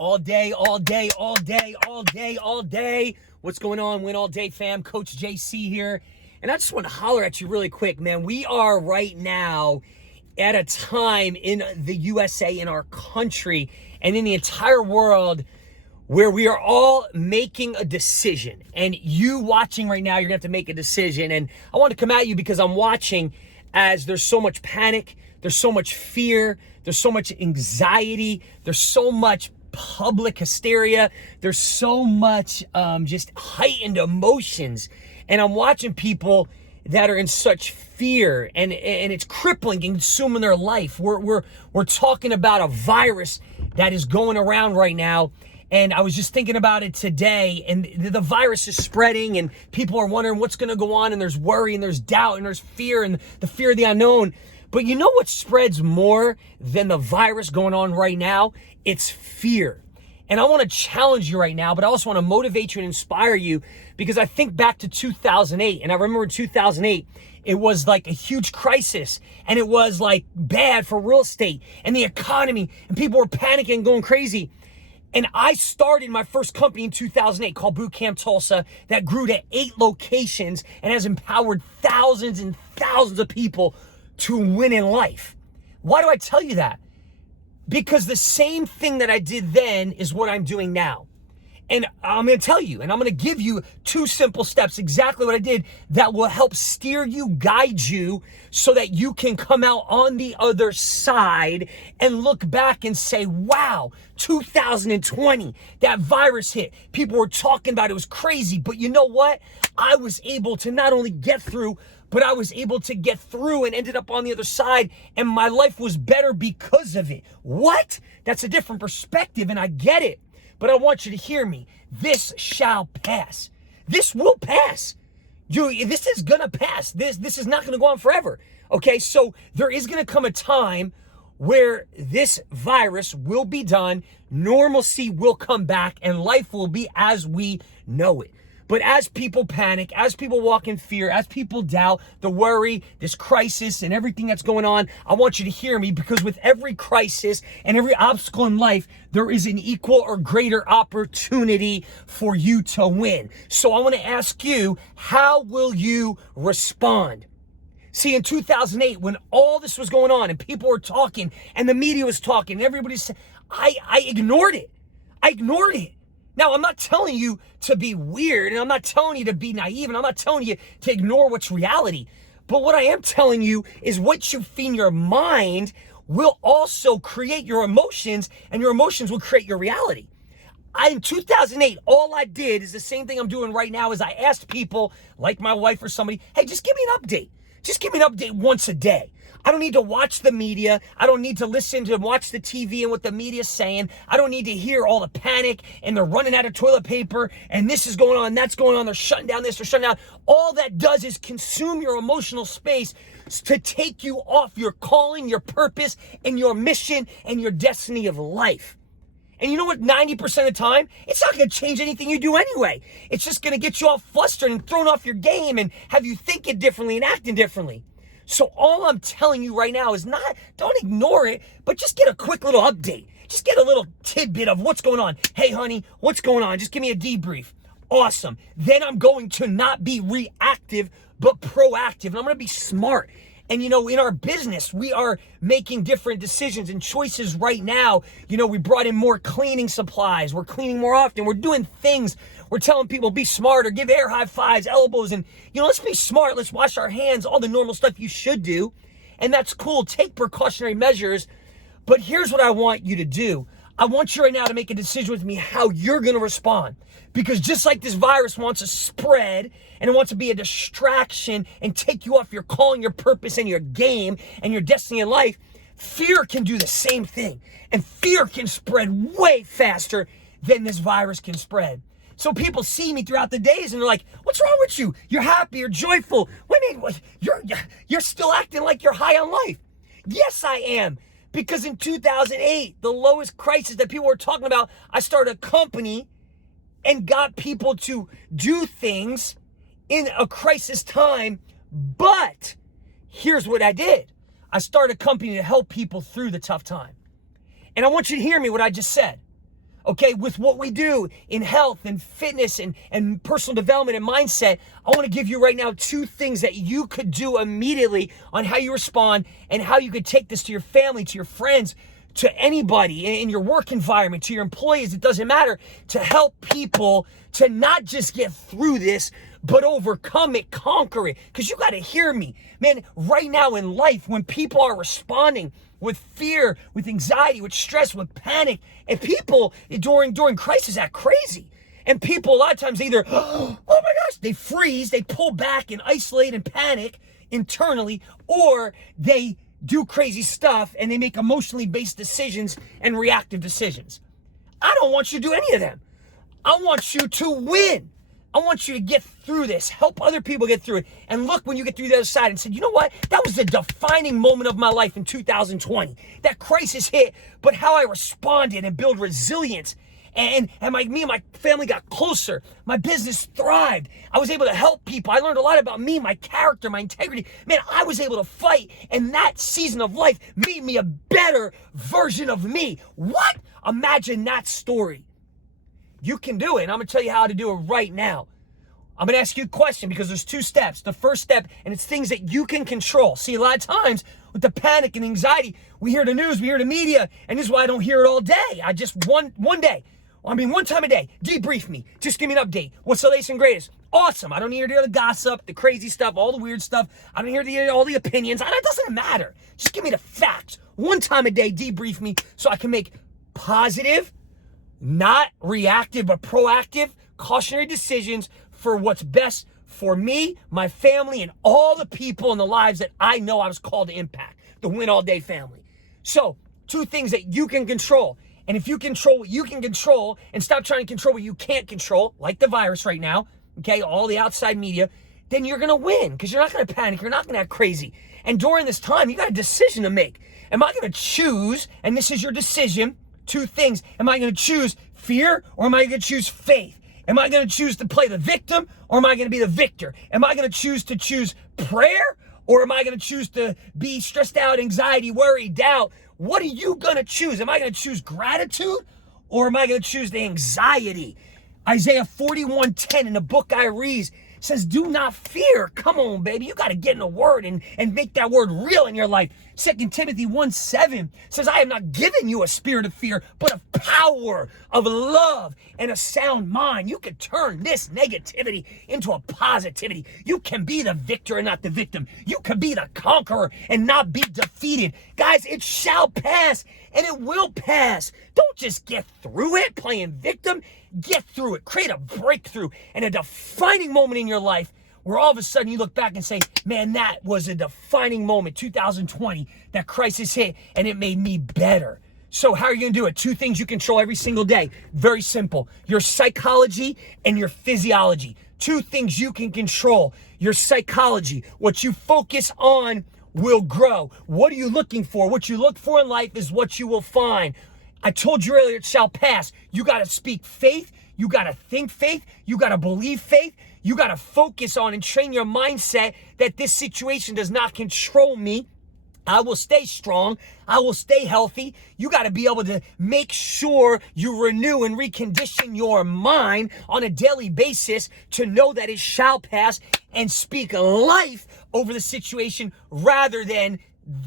All day, all day, all day, all day, all day. What's going on, Win All Day fam? Coach JC here. And I just want to holler at you really quick, man. We are right now at a time in the USA, in our country, and in the entire world where we are all making a decision. And you watching right now, you're going to have to make a decision. And I want to come at you because I'm watching as there's so much panic, there's so much fear, there's so much anxiety, there's so much public hysteria, there's so much just heightened emotions. And I'm watching people that are in such fear, and it's crippling and consuming their life. We're talking about a virus that is going around right now. And I was just thinking about it today, and the virus is spreading, and people are wondering what's going to go on, and there's worry, and there's doubt, and there's fear, and the fear of the unknown. But you know what spreads more than the virus going on right now? It's fear. And I want to challenge you right now, but I also want to motivate you and inspire you, because I think back to 2008, and I remember in 2008, it was like a huge crisis, and it was like bad for real estate and the economy, and people were panicking and going crazy. And I started my first company in 2008 called Bootcamp Tulsa that grew to 8 locations and has empowered thousands and thousands of people to win in life. Why do I tell you that? Because the same thing that I did then is what I'm doing now. And I'm going to tell you, and I'm going to give you 2 simple steps, exactly what I did, that will help steer you, guide you, so that you can come out on the other side and look back and say, wow, 2020, that virus hit. People were talking about it. It was crazy. But you know what? I was able to not only get through, but I was able to get through and ended up on the other side, and my life was better because of it. What? That's a different perspective, and I get it. But I want you to hear me. This shall pass. This will pass. This is gonna pass. This is not gonna go on forever. Okay, so there is gonna come a time where this virus will be done, normalcy will come back, and life will be as we know it. But as people panic, as people walk in fear, as people doubt, the worry, this crisis, and everything that's going on, I want you to hear me, because with every crisis and every obstacle in life, there is an equal or greater opportunity for you to win. So I want to ask you, how will you respond? See, in 2008, when all this was going on and people were talking and the media was talking and everybody said, I ignored it. I ignored it. Now, I'm not telling you to be weird, and I'm not telling you to be naive, and I'm not telling you to ignore what's reality. But what I am telling you is what you feed your mind will also create your emotions, and your emotions will create your reality. In 2008, all I did is the same thing I'm doing right now, is I asked people, like my wife or somebody, hey, just give me an update. Just give me an update once a day. I don't need to watch the media. I don't need to listen to watch the TV and what the media's saying. I don't need to hear all the panic and they're running out of toilet paper and this is going on, that's going on. They're shutting down this, they're shutting down. All that does is consume your emotional space to take you off your calling, your purpose, and your mission and your destiny of life. And you know what? 90% of the time, it's not going to change anything you do anyway. It's just going to get you all flustered and thrown off your game and have you thinking differently and acting differently. So all I'm telling you right now is don't ignore it, but just get a quick little update. Just get a little tidbit of what's going on. Hey, honey, what's going on? Just give me a debrief. Awesome. Then I'm going to not be reactive, but proactive. And I'm going to be smart. And, in our business, we are making different decisions and choices right now. We brought in more cleaning supplies. We're cleaning more often. We're doing things. We're telling people be smarter, give air high fives, elbows, and, let's be smart. Let's wash our hands, all the normal stuff you should do. And that's cool. Take precautionary measures. But here's what I want you to do. I want you right now to make a decision with me how you're going to respond. Because just like this virus wants to spread and it wants to be a distraction and take you off your calling, your purpose, and your game and your destiny in life, fear can do the same thing. And fear can spread way faster than this virus can spread. So people see me throughout the days and they're like, what's wrong with you? You're happy, you're joyful. Wait a minute, you're still acting like you're high on life. Yes, I am. Because in 2008, the lowest crisis that people were talking about, I started a company and got people to do things in a crisis time. But here's what I did. I started a company to help people through the tough time. And I want you to hear me what I just said. Okay, with what we do in health and fitness and personal development and mindset, I want to give you right now 2 things that you could do immediately on how you respond and how you could take this to your family, to your friends, to anybody in your work environment, to your employees, it doesn't matter, to help people to not just get through this, but overcome it, conquer it. Because you got to hear me. Man, right now in life, when people are responding with fear, with anxiety, with stress, with panic, and people during crisis act crazy. And people a lot of times either, oh my gosh, they freeze, they pull back and isolate and panic internally, or they do crazy stuff and they make emotionally based decisions and reactive decisions. I don't want you to do any of them. I want you to win. I want you to get through this, help other people get through it. And look when you get through the other side and say, you know what? That was the defining moment of my life in 2020. That crisis hit, but how I responded and build resilience. And me and my family got closer. My business thrived. I was able to help people. I learned a lot about me, my character, my integrity. Man, I was able to fight. And that season of life made me a better version of me. What? Imagine that story. You can do it. And I'm going to tell you how to do it right now. I'm going to ask you a question because there's 2 steps. The first step, and it's things that you can control. See, a lot of times with the panic and anxiety, we hear the news, we hear the media, and this is why I don't hear it all day. I just one day. One time a day, debrief me. Just give me an update. What's the latest and greatest? Awesome. I don't hear the gossip, the crazy stuff, all the weird stuff. I don't hear all the opinions. It doesn't matter. Just give me the facts. One time a day, debrief me so I can make positive, not reactive, but proactive, cautionary decisions for what's best for me, my family, and all the people in the lives that I know I was called to impact. The Win All Day family. So, 2 things that you can control. And if you control what you can control and stop trying to control what you can't control, like the virus right now, okay, all the outside media, then you're going to win because you're not going to panic. You're not going to act crazy. And during this time, you got a decision to make. Am I going to choose, and this is your decision, 2 things. Am I going to choose fear or am I going to choose faith? Am I going to choose to play the victim or am I going to be the victor? Am I going to choose prayer or am I going to choose to be stressed out, anxiety, worry, doubt? What are you going to choose? Am I going to choose gratitude or am I going to choose the anxiety? Isaiah 41:10 in the book I read says, do not fear. Come on, baby. You got to get in the word and make that word real in your life. 2 Timothy 1:7 says, I have not given you a spirit of fear, but of power, of love, and a sound mind. You can turn this negativity into a positivity. You can be the victor and not the victim. You can be the conqueror and not be defeated. Guys, it shall pass and it will pass. Don't just get through it playing victim. Get through it. Create a breakthrough and a defining moment in your life where all of a sudden you look back and say, man, that was a defining moment, 2020, that crisis hit and it made me better. So how are you going to do it? 2 things you control every single day. Very simple. Your psychology and your physiology. 2 things you can control. Your psychology. What you focus on will grow. What are you looking for? What you look for in life is what you will find. I told you earlier, it shall pass. You got to speak faith. You got to think faith. You got to believe faith. You got to focus on and train your mindset that this situation does not control me. I will stay strong. I will stay healthy. You got to be able to make sure you renew and recondition your mind on a daily basis to know that it shall pass and speak life over the situation rather than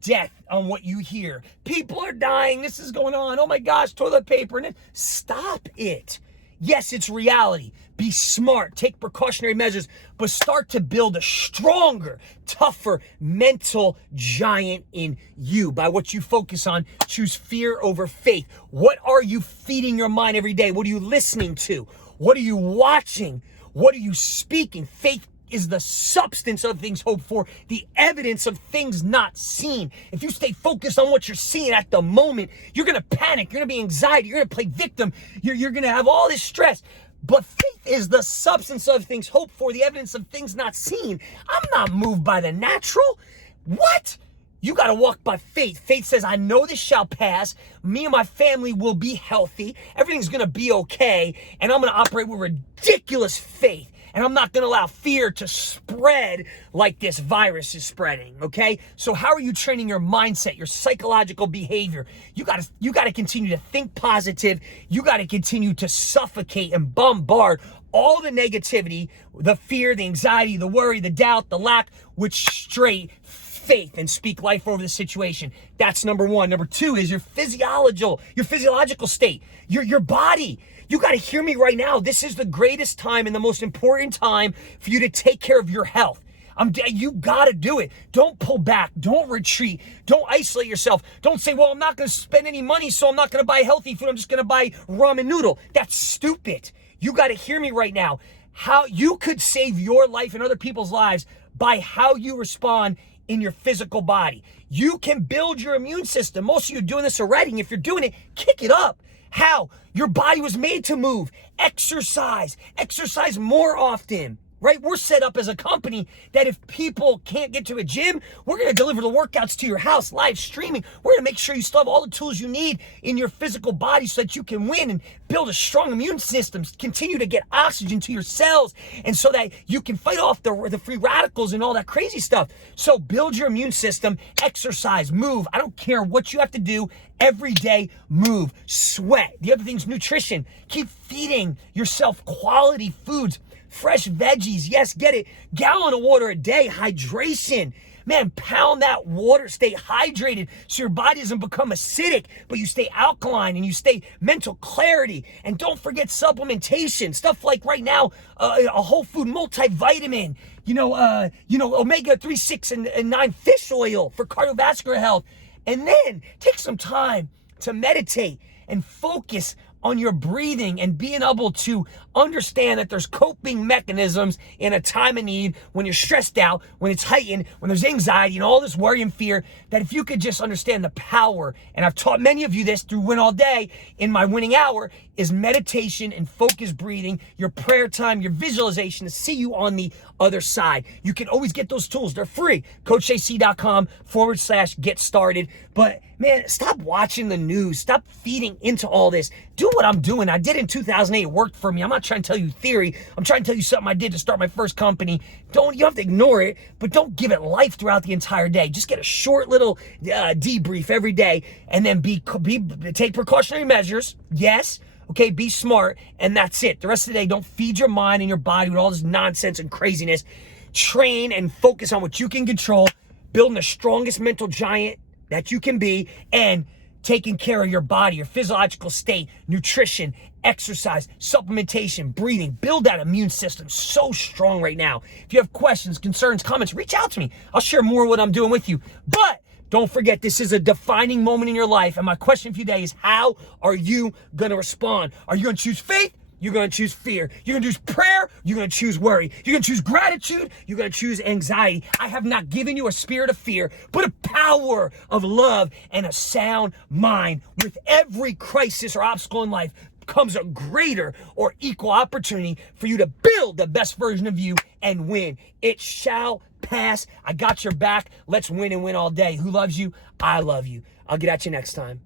death on what you hear. People are dying. This is going on. Oh my gosh, toilet paper. Stop it. Yes, it's reality. Be smart. Take precautionary measures, but start to build a stronger, tougher mental giant in you by what you focus on. Choose fear over faith. What are you feeding your mind every day? What are you listening to? What are you watching? What are you speaking? Faith is the substance of things hoped for, the evidence of things not seen. If you stay focused on what you're seeing at the moment, you're going to panic, you're going to be anxiety, you're going to play victim, you're going to have all this stress. But faith is the substance of things hoped for, the evidence of things not seen. I'm not moved by the natural. What? You got to walk by faith. Faith says, I know this shall pass. Me and my family will be healthy. Everything's going to be okay. And I'm going to operate with ridiculous faith. and I'm not going to allow fear to spread like this virus is spreading, okay? So how are you training your mindset, your psychological behavior? You got to continue to think positive. You got to continue to suffocate and bombard all the negativity, the fear, the anxiety, the worry, the doubt, the lack, with straight faith, and speak life over the situation. That's number one. Number two is your physiological state, your body. You got to hear me right now. This is the greatest time and the most important time for you to take care of your health. You got to do it. Don't pull back. Don't retreat. Don't isolate yourself. Don't say, well, I'm not going to spend any money, so I'm not going to buy healthy food. I'm just going to buy ramen noodle. That's stupid. You got to hear me right now. How you could save your life and other people's lives by how you respond in your physical body. You can build your immune system. Most of you are doing this already. And if you're doing it, kick it up. How? Your body was made to move. Exercise more often. Right? We're set up as a company that if people can't get to a gym, we're going to deliver the workouts to your house, live streaming. We're going to make sure you still have all the tools you need in your physical body so that you can win and build a strong immune system, continue to get oxygen to your cells, and so that you can fight off the free radicals and all that crazy stuff. So build your immune system, exercise, move. I don't care what you have to do. Every day, move, sweat. The other thing's nutrition. Keep feeding yourself quality foods. Fresh veggies, yes, get it. Gallon of water a day, hydration. Man, pound that water, stay hydrated so your body doesn't become acidic, but you stay alkaline and you stay mental clarity. And don't forget supplementation, stuff like right now, a whole food multivitamin, omega-3, 6, and 9 fish oil for cardiovascular health. And then take some time to meditate and focus on your breathing and being able to understand that there's coping mechanisms in a time of need, when you're stressed out, when it's heightened, when there's anxiety and all this worry and fear, that if you could just understand the power, and I've taught many of you this through Win All Day in my winning hour, is meditation and focused breathing, your prayer time, your visualization to see you on the other side. You can always get those tools. They're free. CoachJC.com/get started. But man, stop watching the news. Stop feeding into all this. Do what I'm doing. I did in 2008. It worked for me. I'm not trying to tell you theory. I'm trying to tell you something I did to start my first company. You have to ignore it, but don't give it life throughout the entire day. Just get a short little debrief every day, and then take precautionary measures. Yes. Okay, be smart, and that's it. The rest of the day, don't feed your mind and your body with all this nonsense and craziness. Train and focus on what you can control, building the strongest mental giant that you can be, and taking care of your body, your physiological state, nutrition, exercise, supplementation, breathing. Build that immune system so strong right now. If you have questions, concerns, comments, reach out to me. I'll share more of what I'm doing with you. But don't forget, this is a defining moment in your life. And my question for you today is, how are you going to respond? Are you going to choose faith? You're going to choose fear. You're going to choose prayer. You're going to choose worry. You're going to choose gratitude. You're going to choose anxiety. I have not given you a spirit of fear, but a power of love and a sound mind. With every crisis or obstacle in life comes a greater or equal opportunity for you to build the best version of you and win. It shall pass. I got your back. Let's win and win all day. Who loves you? I love you. I'll get at you next time.